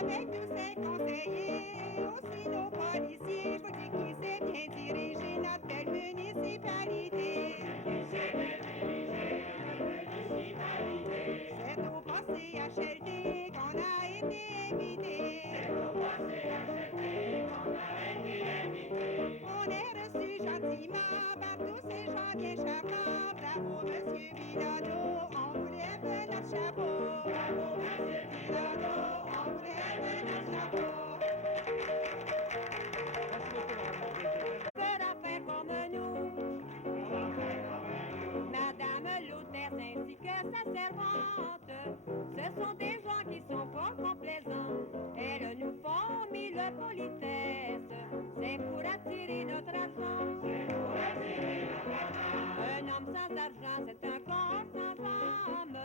avec tous ses conseillers, aussi nos policiers. Je vous dis qu'il sait bien diriger notre belle municipalité. C'est au passé HLD qu'on a été invité. On est reçu gentiment par tous ces gens bien charmants. Bravo, Monsieur Bilodeau, on vous lève notre chapeau. Bravo, Monsieur Bilodeau, on vous lève notre chapeau. Fera faire comme nous, Madame l'hôtesse ainsi que sa servante. Ce sont des gens qui sont fort complaisants. Elles nous font mille politesses. C'est pour attirer notre argent. Un homme sans argent, c'est un corps sans âme.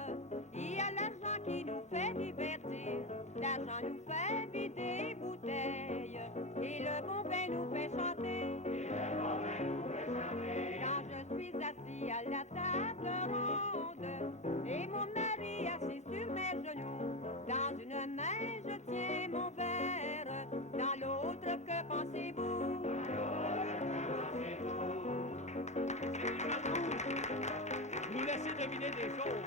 Il y a l'argent qui nous fait divertir. L'argent nous fait vider les bouteilles. Et le bon vin nous fait chanter. Quand je suis assis à la table ronde et mon mari assis sur mes genoux, dans une main je tiens mon verre, dans l'autre que pensez-vous? Nous laissez deviner des choses.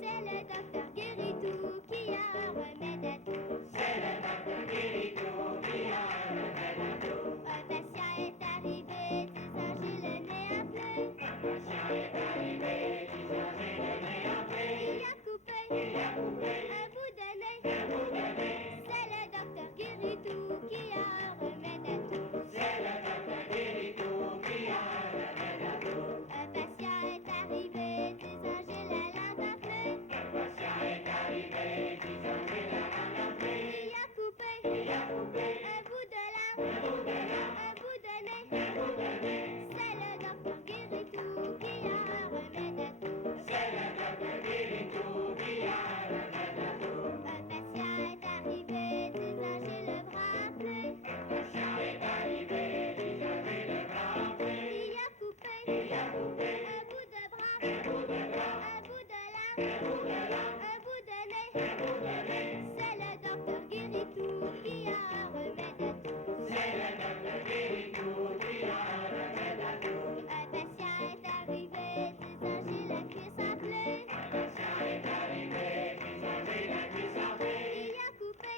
C'est le docteur Guéritou qui a un remède à tout. C'est le docteur Guéritou qui a un remède à tout. Un patient est arrivé, disant j'ai le nez enflé. Un patient est arrivé, disant j'ai le nez enflé. Il a coupé un bout de nez. Un bout de nez. C'est le docteur Guéritou qui a un remède à tout. C'est le docteur Guéritou qui a un remède à tout. Un patient est arrivé, disant j'ai la langue enflée. Un patient est arrivé, disant j'ai la langue enflée. Il a coupé un bout de langue. Un bout de langue. Un bout de nez. Un bout de nez. C'est le docteur Guéritou qui a un remède à tout. C'est le docteur Guéritou qui a un remède à tout. Un patient est arrivé, disant j'ai le bras enflé. Un patient est arrivé, disant j'ai le bras enflé. Il a coupé un bout de bras. Un bout de bras. Un bout de langue. Un bout de langue. Un bout de nez. Un bout de nez. C'est le docteur Guéritou qui a un remède à tout. C'est le docteur Guéritou qui a un remède à tout. Un patient est arrivé, disant j'ai la cuisse enflée. Un patient est arrivé, disant j'ai la cuisse enflée. Il a coupé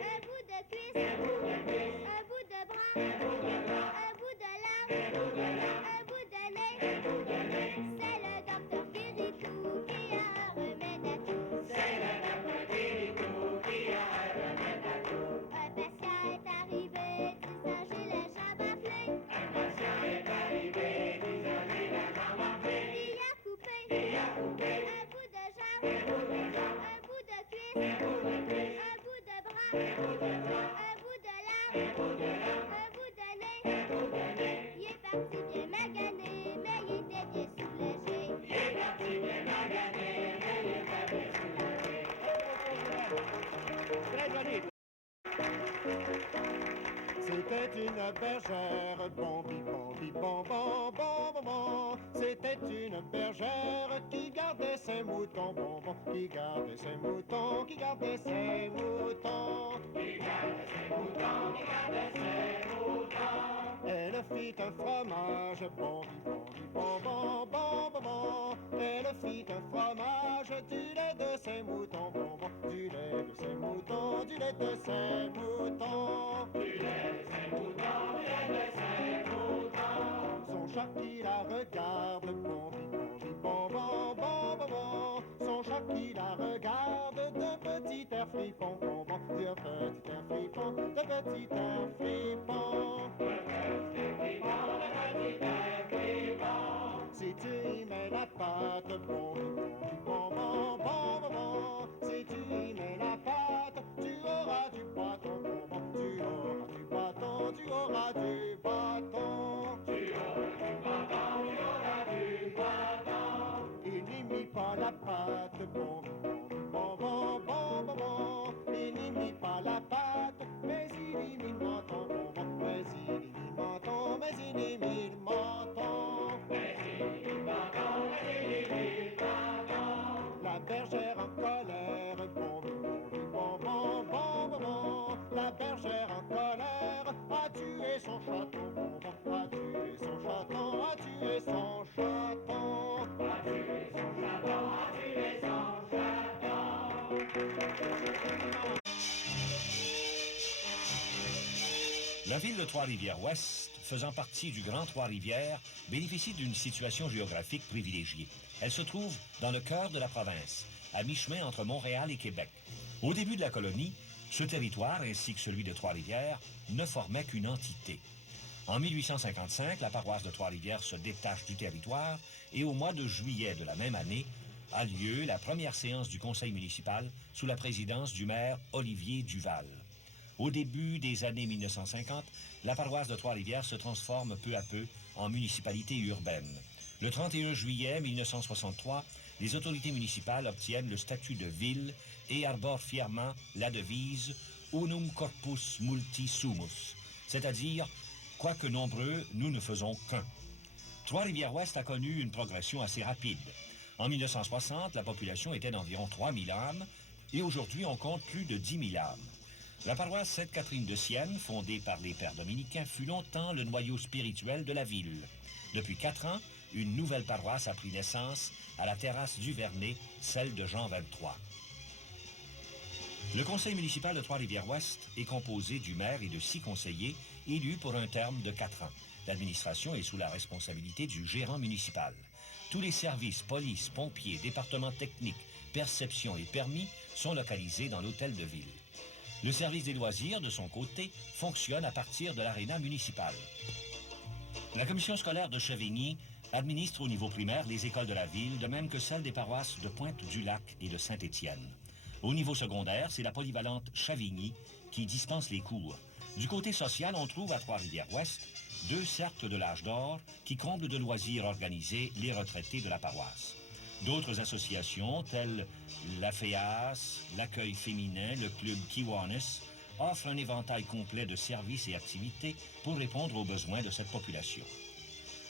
Un bout de cuisse. Un bout de cuisse. Un bout de bras. Un bout de bras. Un bout de langue. Un bout de langue. Un bout de nez. Un bout de nez. C'est le docteur Guéritou qui a un remède à tout. C'est le docteur Guéritou qui a un remède à tout. Un patient est arrivé, disant j'ai la jambe enflée. Un patient est arrivé, disant j'ai la jambe enflée. Il a coupé Un bout de jambe. Un bout de jambe. Un bout de cuisse. Un bout de cuisse. Un bout de bras. Un bout de bras. Un bout de langue. Un bout de langue. Un bout de nez. Un bout de nez. Il est parti bien magané, mais il était bien soulagé. Il est parti bien magané, mais il était bien soulagé. Très joli. C'était une bergère, bon, bon, bon, bon, bon, bon. C'était une bergère qui gardait ses moutons, bon, bon, qui gardait ses moutons, qui gardait ses moutons. Il garde ses moutons, il garde ses moutons. Elle fit un fromage, bon, bon, bon, bon, bon, bon. Elle fit un fromage, du lait de ses moutons, bon, bon, du lait de ses moutons, du lait de ses moutons. Du lait de ses moutons, du lait de ses moutons. Son chat qui la regarde, bon, bon, bon, bon, bon, bon. Son chat qui la regarde, de petit air fripon, bon, bon, de petit air fripon, de petit air fripon. Si tu y mets la pâte, bon, bon, bon, bon, bon, bon. Si tu y mets la pâte, tu auras du bâton, bon, bon. Tu auras du bâton, tu auras du bâton. Tu auras du bâton, tu auras La ville de Trois-Rivières-Ouest, faisant partie du Grand Trois-Rivières, bénéficie d'une situation géographique privilégiée. Elle se trouve dans le cœur de la province, à mi-chemin entre Montréal et Québec. Au début de la colonie, ce territoire, ainsi que celui de Trois-Rivières, ne formaient qu'une entité. En 1855, la paroisse de Trois-Rivières se détache du territoire et au mois de juillet de la même année a lieu la première séance du conseil municipal sous la présidence du maire Olivier Duval. Au début des années 1950, la paroisse de Trois-Rivières se transforme peu à peu en municipalité urbaine. Le 31 juillet 1963, les autorités municipales obtiennent le statut de ville et arborent fièrement la devise « Unum corpus multi sumus », c'est-à-dire « Quoique nombreux, nous ne faisons qu'un ». Trois-Rivières-Ouest a connu une progression assez rapide. En 1960, la population était d'environ 3 000 âmes et aujourd'hui, on compte plus de 10 000 âmes. La paroisse Sainte-Catherine de Sienne, fondée par les pères dominicains, fut longtemps le noyau spirituel de la ville. Depuis 4 ans, une nouvelle paroisse a pris naissance à la terrasse du Vernet, celle de Jean 23. Le conseil municipal de Trois-Rivières-Ouest est composé du maire et de 6 conseillers élus pour un terme de 4 ans. L'administration est sous la responsabilité du gérant municipal. Tous les services, police, pompiers, départements techniques, perception et permis sont localisés dans l'hôtel de ville. Le service des loisirs, de son côté, fonctionne à partir de l'aréna municipal. La commission scolaire de Chevigny administre au niveau primaire les écoles de la ville, de même que celles des paroisses de Pointe-du-Lac et de Saint-Étienne. Au niveau secondaire, c'est la polyvalente Chavigny qui dispense les cours. Du côté social, on trouve à Trois-Rivières-Ouest 2 cercles de l'âge d'or qui comblent de loisirs organisés les retraités de la paroisse. D'autres associations, telles la FEAS, l'Accueil féminin, le Club Kiwanis, offrent un éventail complet de services et activités pour répondre aux besoins de cette population.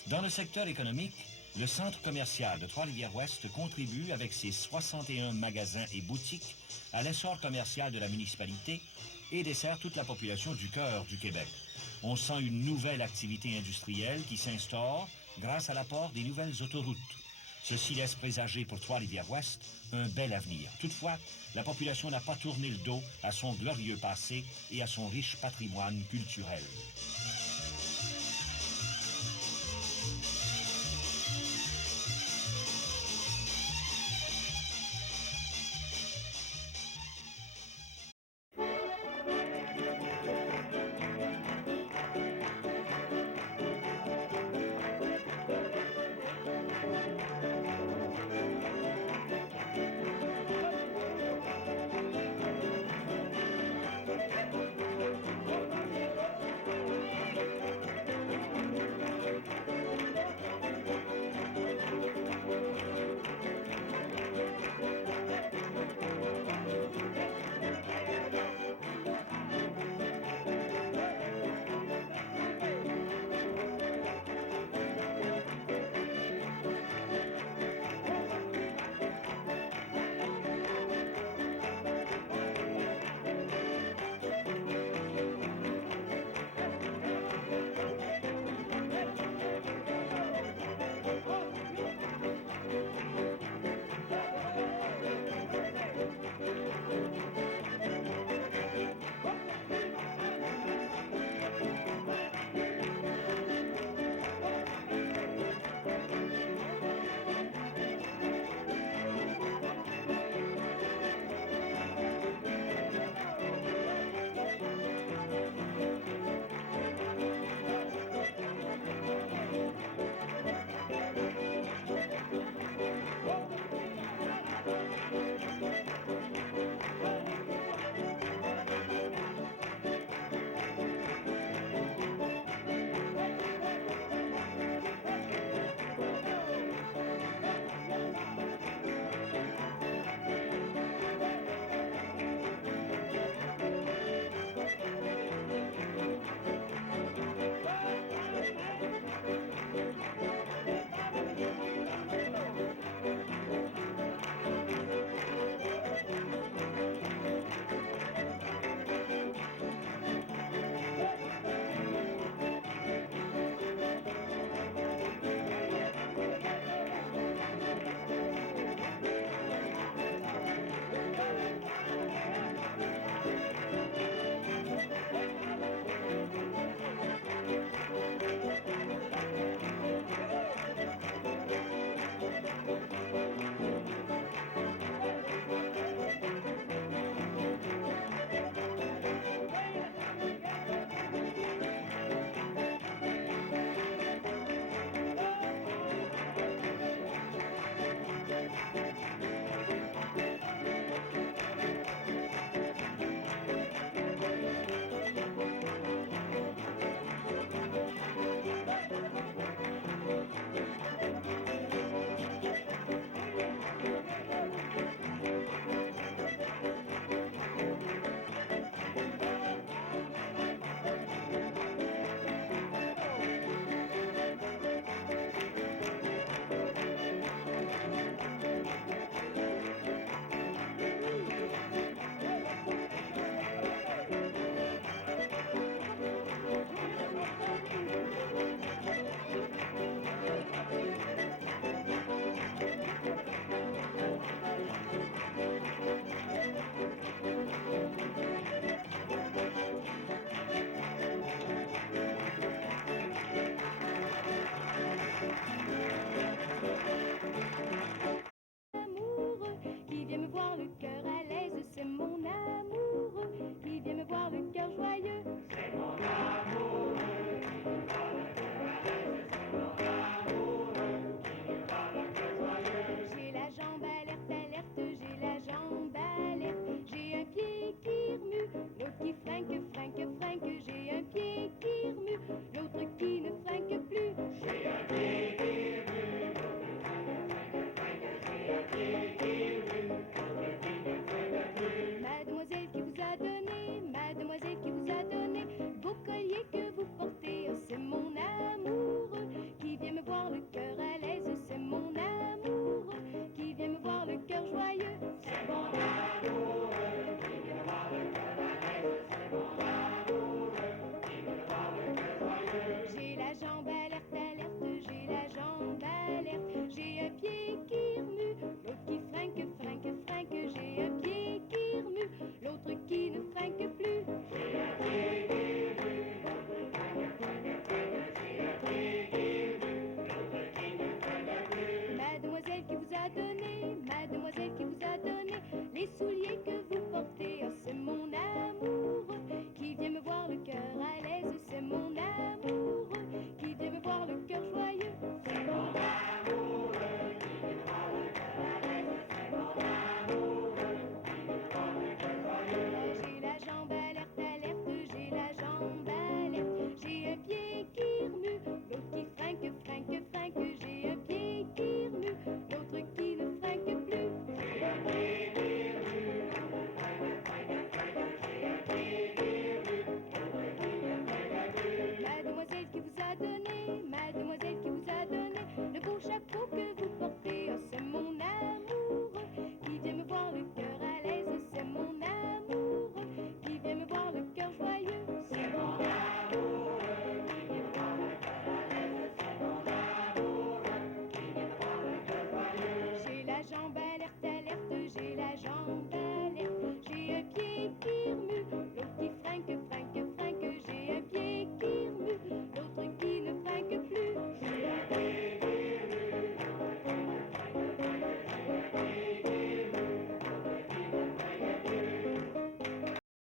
Dans le secteur économique, le centre commercial de Trois-Rivières-Ouest contribue avec ses 61 magasins et boutiques à l'essor commercial de la municipalité et dessert toute la population du cœur du Québec. On sent une nouvelle activité industrielle qui s'instaure grâce à l'apport des nouvelles autoroutes. Ceci laisse présager pour Trois-Rivières-Ouest un bel avenir. Toutefois, la population n'a pas tourné le dos à son glorieux passé et à son riche patrimoine culturel.